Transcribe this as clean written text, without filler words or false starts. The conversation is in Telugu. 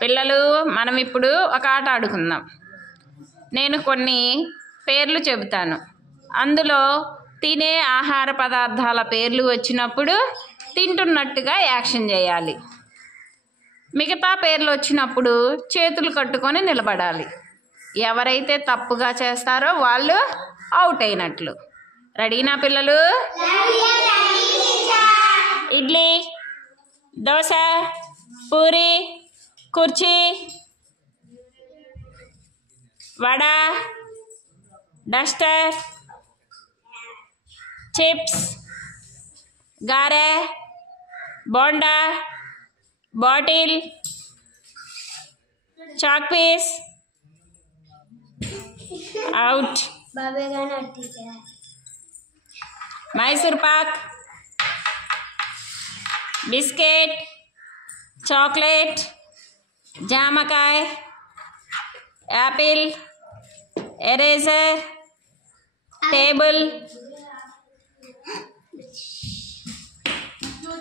పిల్లలు మనం ఇప్పుడు ఒక ఆట ఆడుకుందాం. నేను కొన్ని పేర్లు చెబుతాను. అందులో తినే ఆహార పదార్థాల పేర్లు వచ్చినప్పుడు తింటున్నట్టుగా యాక్షన్ చేయాలి. మిగతా పేర్లు వచ్చినప్పుడు చేతులు కట్టుకొని నిలబడాలి. ఎవరైతే తప్పుగా చేస్తారో వాళ్ళు అవుట్ అయినట్లు. రెడీనా పిల్లలు? ఇడ్లీ, దోశ, పూరి, కుర్చీ, వడ, డస్టర్, చిప్స్, గారె, bonda, bottle, chalk piece, out. Mysore pak, biscuit, chocolate, జామకాయ, యాపిల్, ఎరేజర్, టేబుల్,